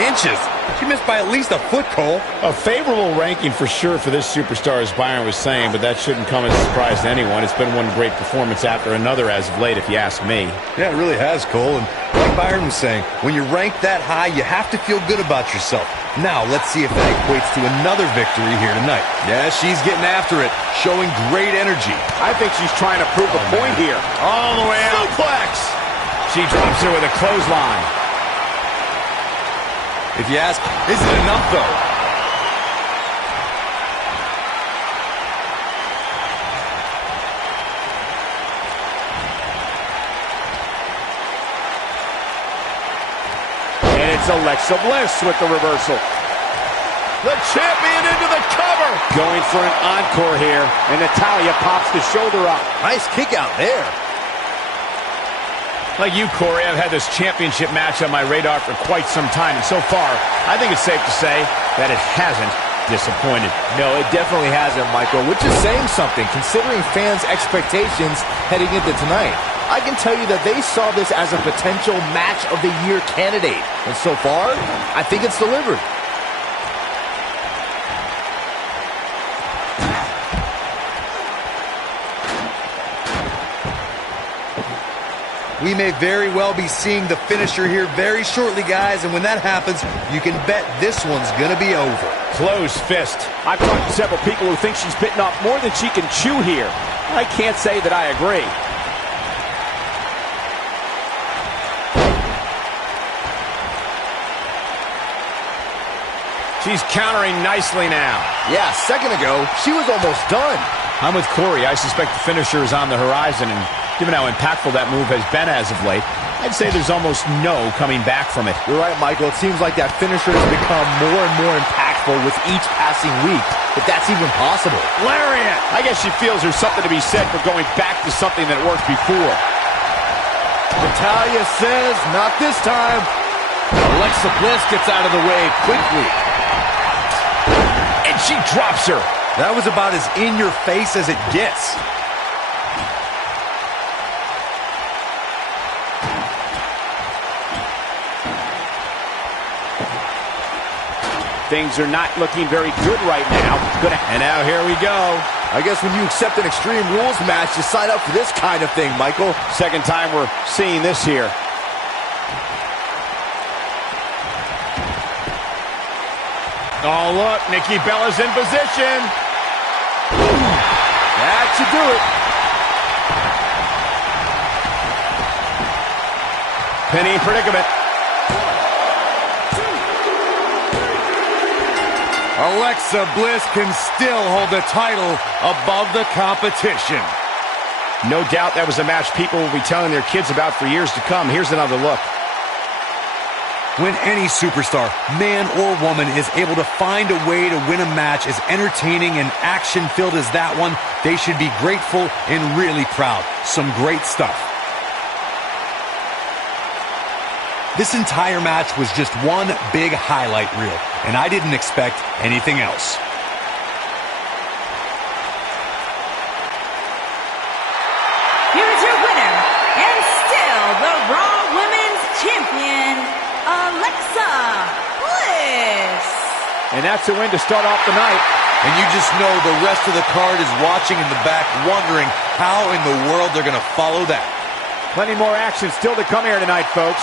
Inches? She missed by at least a foot, Cole. A favorable ranking for sure for this superstar, as Byron was saying, but that shouldn't come as a surprise to anyone. It's been one great performance after another as of late, if you ask me. Yeah, it really has, Cole. And like Byron was saying, when you're ranked that high, you have to feel good about yourself. Now, let's see if that equates to another victory here tonight. Yeah, she's getting after it, showing great energy. I think she's trying to prove a point here. All the way out. Suplex! She drops her with a clothesline. If you ask, is it enough, though? And it's Alexa Bliss with the reversal. The champion into the cover. Going for an encore here, and Natalya pops the shoulder up. Nice kick out there. Like you, Corey, I've had this championship match on my radar for quite some time, and so far, I think it's safe to say that it hasn't disappointed. No, it definitely hasn't, Michael, which is saying something, considering fans' expectations heading into tonight. I can tell you that they saw this as a potential match of the year candidate, and so far, I think it's delivered. We may very well be seeing the finisher here very shortly, guys, and when that happens, you can bet this one's gonna be over. Closed fist. I've talked to several people who think she's bitten off more than she can chew here. I can't say that I agree. She's countering nicely now. Yeah, a second ago, she was almost done. I'm with Corey. I suspect the finisher is on the horizon, and given how impactful that move has been as of late, I'd say there's almost no coming back from it. You're right, Michael. It seems like that finisher has become more and more impactful with each passing week, if that's even possible. Lariat! I guess she feels there's something to be said for going back to something that worked before. Natalya says, not this time. Alexa Bliss gets out of the way quickly. And she drops her. That was about as in-your-face as it gets. Things are not looking very good right now. And now here we go. I guess when you accept an Extreme Rules match, you sign up for this kind of thing, Michael. Second time we're seeing this here. Oh, look, Nikki Bella's in position. That should do it. Penny in predicament. Alexa Bliss can still hold the title above the competition. No doubt that was a match people will be telling their kids about for years to come. Here's another look. When any superstar, man or woman, is able to find a way to win a match as entertaining and action-filled as that one, they should be grateful and really proud. Some great stuff. This entire match was just one big highlight reel, and I didn't expect anything else. Here's your winner, and still the Raw Women's Champion, Alexa Bliss. And that's a win to start off the night. And you just know the rest of the card is watching in the back, wondering how in the world they're going to follow that. Plenty more action still to come here tonight, folks.